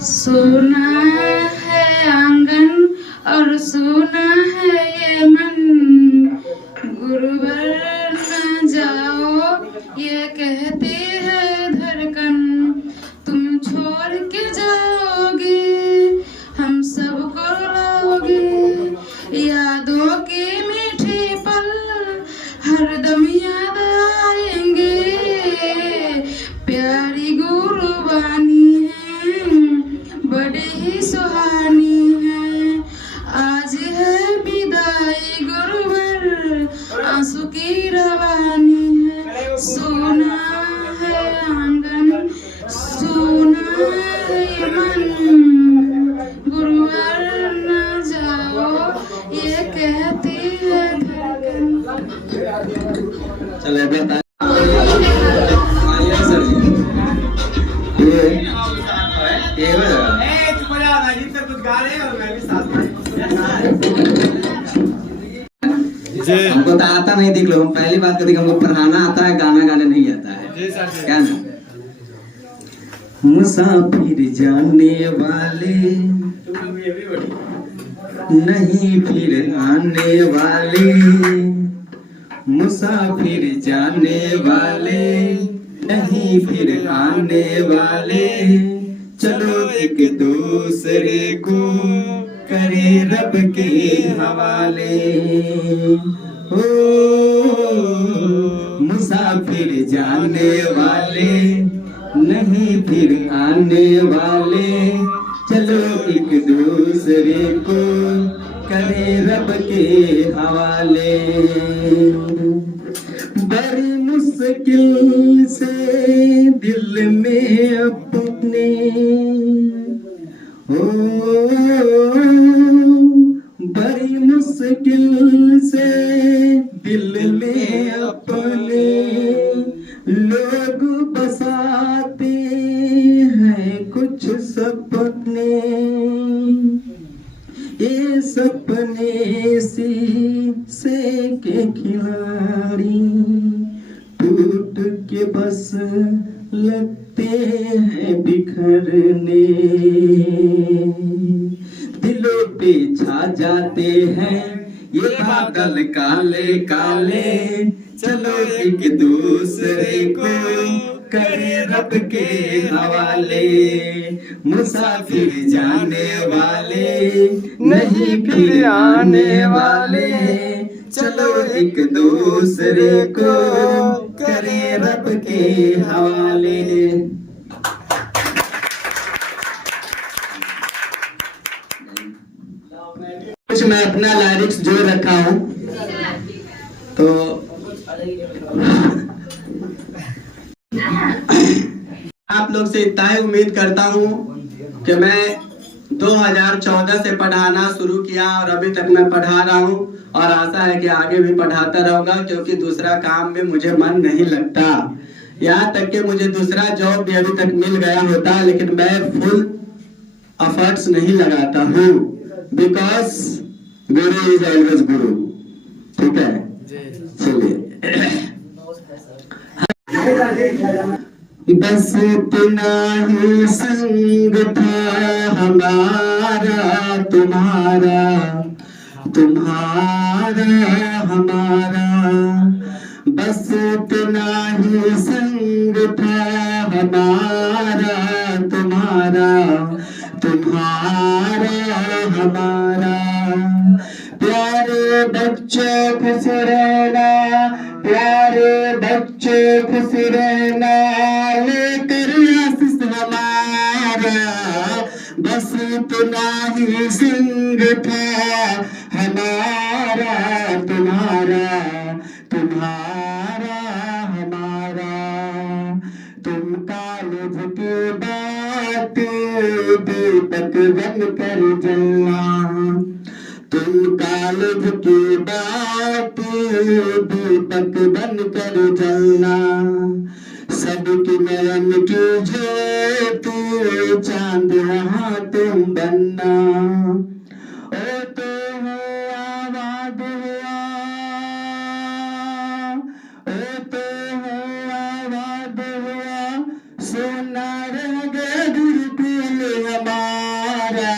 सोना है आंगन और सोना है ये मन, गुरुवर न जाओ ये कहती है धड़कन। तुम छोड़ के जाओगे हम सबको लाओगे, यादों के मीठे पल हरदम याद आएंगे। प्यारी गुरुबानी बड़े ही सुहानी है, आज है विदा हमको तो आता नहीं, देख लो हम पहली बात करते हमको पढ़ाना आता है, गाना गाने नहीं आता है। क्या ना मुसाफिर जाने वाले नहीं फिर आने वाले, मुसाफिर जाने वाले नहीं फिर आने वाले, चलो एक दूसरे को करे रब के हवाले। ओ मुसाफिर जाने वाले नहीं फिर आने वाले, चलो एक दूसरे को करे रब के हवाले। बड़ी मुश्किल से दिल में अपने हो, बड़ी मुश्किल से दिल में अपने लोग बसाते हैं कुछ सपने, ये सपने शीशे के खिलाड़ी टूट के बस लगते हैं बिखरने, दिलों पे छा जाते हैं ये बादल काले काले, चलो एक दूसरे को करे रब के हवाले। मुसाफिर जाने वाले नहीं फिर आने वाले, चलो एक दूसरे को करे रब के हवाले। कुछ मैं अपना लिरिक्स जोड़ रखा हूँ, तो आप लोग से इतना ही उम्मीद करता हूँ कि मैं 2014 से पढ़ाना शुरू किया और अभी तक मैं पढ़ा रहा हूँ, और आशा है कि आगे भी पढ़ाता रहूँगा, क्योंकि दूसरा काम में मुझे मन नहीं लगता। यहाँ तक कि मुझे दूसरा जॉब भी अभी तक मिल गया होता, लेकिन मैं फुल एफर्ट्स नहीं लगाता हूँ, बिकॉज गुरु इज ऑलवेज गुरु। ठीक है, चलिए। बस इतना ही संग था हमारा तुम्हारा, तुम्हारा हमारा, बस इतना ही संग था हमारा तुम्हारा, तुम्हारा हमारा। प्यारे बच्चों खुश रहना, प्यारे बच्चों खुश रहना, लेकर आशीष हमारा, बस इतना ही संग था हमारा तुम्हारा, तुम्हारा हमारा। तुम कॉलेज की बात दीपक बन कर जलना, तुम कॉलेज की बात दीपक बन कर जलना, सबकी नयन की ज्योति चांद वहाँ तुम बनना। ओ तो हो आबाद हुआ, ओ तो हो आबाद हुआ, सोना रह गया गुरुकुल हमारा,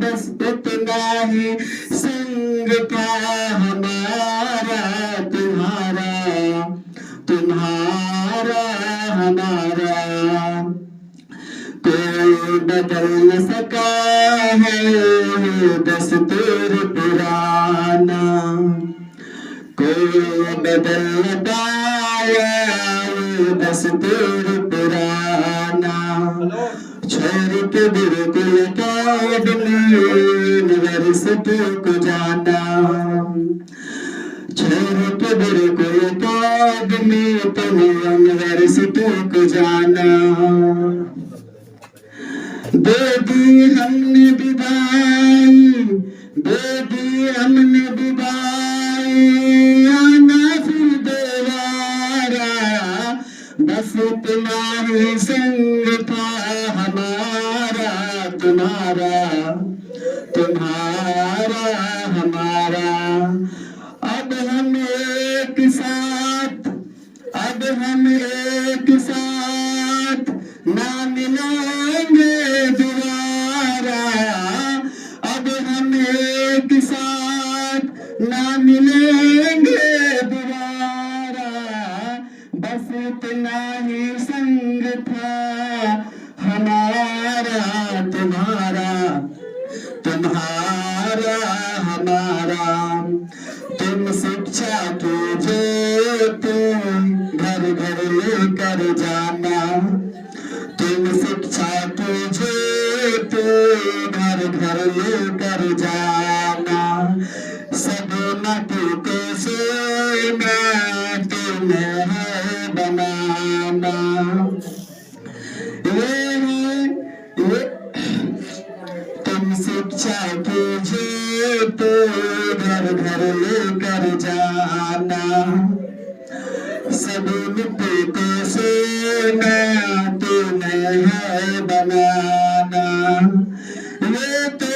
बस इतना ही संग था हमारा तुम्हारा, तुम्हारा हमारा। कोई बदल न सका है दस्तूर पुराना, कोई बदल न पाया दस्तूर पुराना, छोड़ के गुरुकुल अकेडमी यूनिवर्सिटी को जाना, छोड़ के गुरुकुल अकेडमी तुम यूनिवर्सिटी को जाना। दे दी हमने विदाई, दे दी हमने विदाई, आना फिर दोबारा, बस इतना ही संग था हमारा तुम्हारा, तुम्हारा हमारा। अब था हमारा तुम्हारा, तुम्हारा हमारा। तुम शिक्षा की ज्योति घर घर लेकर जाना, तुम शिक्षा की ज्योति घर घर लेकर जाना। सब माटी को सोना तुम्हें है बनाना। तुम शिक्षा की ज्योति घर घर लेकर जाना। सब मिट्टी को सोना तुम्हें है बनाना। ये तो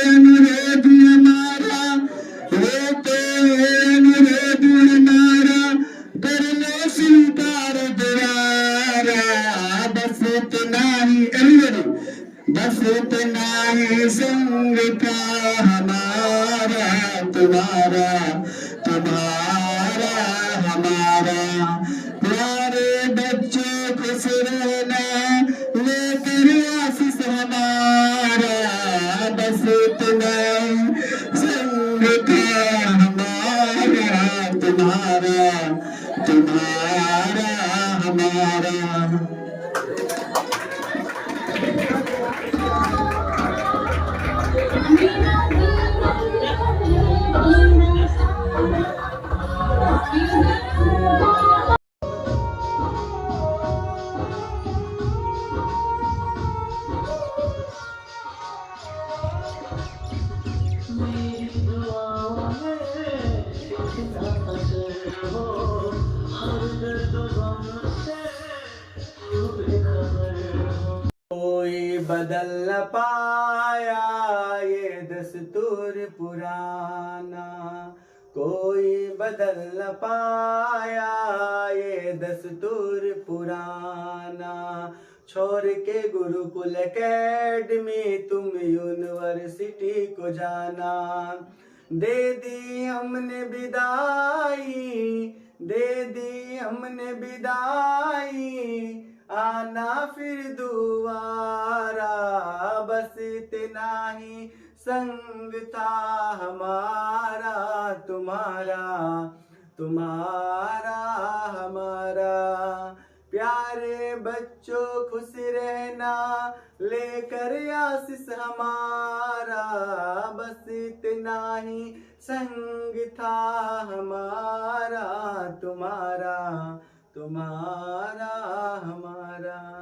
अनुरोध हमारा, ये तो अनुरोध हमारा, कर लो स्वीकार दोबारा। बस इतना ही बस इतना ही संग था हमारा तुम्हारा, तुम्हारा हमारा। प्यारे बच्चों खुश रहना लेकर आशीष हमारा। बस इतना ही संग था हमारा तुम्हारा, तुम्हारा हमारा। कोई बदल न पाया ये दस्तूर पुराना, कोई बदल न पाया ये दस्तूर पुराना। छोड़ के गुरुकुल एकेडमी तुम यूनिवर्सिटी को जाना। दे दी हमने विदाई, दे दी हमने विदाई, आना फिर दोबारा। बस इतना ही संग था हमारा तुम्हारा, तुम्हारा हमारा। प्यारे बच्चों खुश रहना लेकर आशीष हमारा। बस इतना ही संग था हमारा तुम्हारा, तुम्हारा हमारा।